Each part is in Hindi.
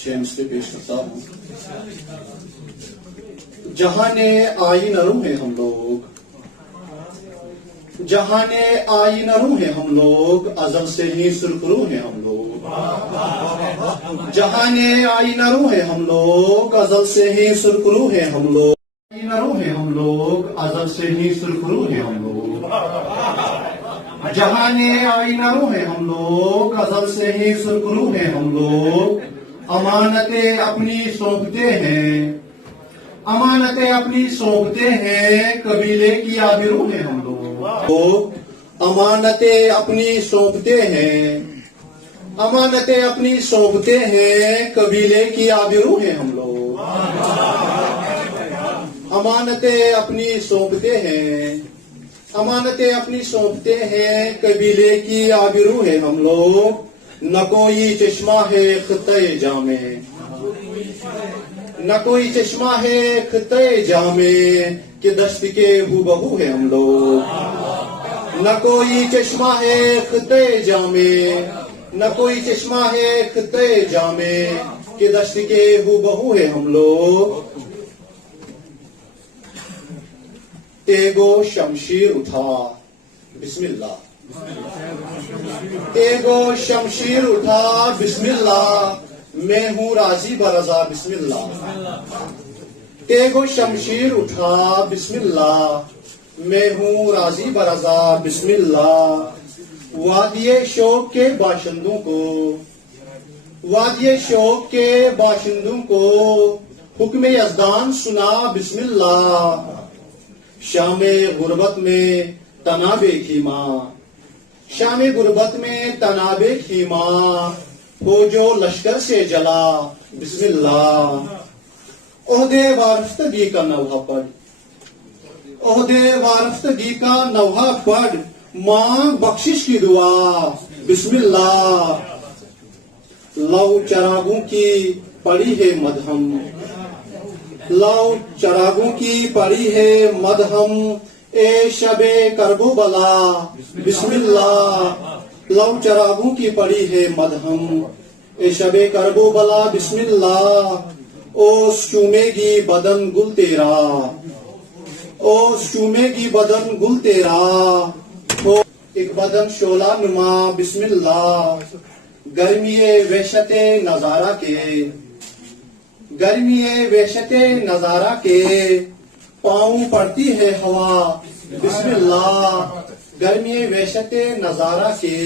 6 मिसरे पेश करता हूँ। जहाने आईन रूह है हम लोग, जहाने आईन रूह है हम लोग, अजल से ही सुरखरू है हम लोग। जहाने आईन रूह है हम लोग, अजल से ही सुरखरू है हम लोग। आईन रूह है हम लोग, अजल से ही सुरखरू है हम लोग। जहाने आईन रूह है हम लोग, अजल से ही सुरखरू है हम लोग। अमानतें अपनी सौंपते हैं, अमानतें अपनी सौंपते हैं, कबीले की आबिरू है हम लोग। अमानतें अपनी सौंपते हैं, अमानतें अपनी सौंपते हैं, कबीले की आबिरू है हम लोग। अमानतें अपनी सौंपते हैं, अमानतें अपनी सौंपते हैं, कबीले की आबिरू है हम लोग। न कोई चश्मा है खित्ते जामे, न कोई चश्मा है खित्ते जामे, कि दश्त के हूबहू है हम लोग। न कोई चश्मा है खित्ते जामे, न कोई चश्मा है खित्ते जामे, कि दश्त के हूबहू है हम लोग। तेगो शमशीर उठा बिस्मिल्लाह, तेगो शमशीर उठा बिस्मिल्लाह, मैं हूँ राजी बरजा बिस्मिल्लाह। तेगो शमशीर उठा बिस्मिल्लाह, मैं हूँ राजी बरजा बिस्मिल्लाह। वादिये शौक के बाशिंदों को, वादिये शौक के बाशिंदों को, हुक्म यज़दान सुना बिस्मिल्लाह। शामे गुर्बत में तनाबे खीमा, शामे गुर्बत में तनाबे खीमा, हो जो लश्कर से जला बिस्मिल्लाह। ओहदे वारफ्तगी का नवहा पढ़, ओहदे वारफ्तगी का नवहा पढ़, मांग बख्शिश की दुआ बिस्मिल्लाह। लौ चरागों की पड़ी है मदहम, लौ चरागों की पड़ी है मदहम, ए शबे करबो बला बिस्मिल्लाह। लौ चरागों की पड़ी है मदहम, ए शबे करबो बला बिस्मिल्लाह। ओ चूमेगी बदन गुल तेरा, ओ चूमेगी बदन गुल तेरा, हो एक बदन शोला नुमा बिस्मिल्लाह। गर्मीए वहशते नजारा के, गर्मीए वहशते नजारा के, पाँव पड़ती है हवा बिस्मिल्लाह। गर्मीए वहशते नजारा के,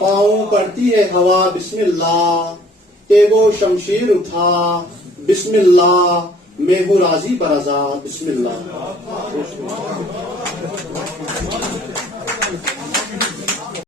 पाँव पड़ती है हवा बिस्मिल्लाह। तेगो शमशीर उठा बिस्मिल्लाह, मैं हूँ राजी बरजा बिस्मिल्लाह।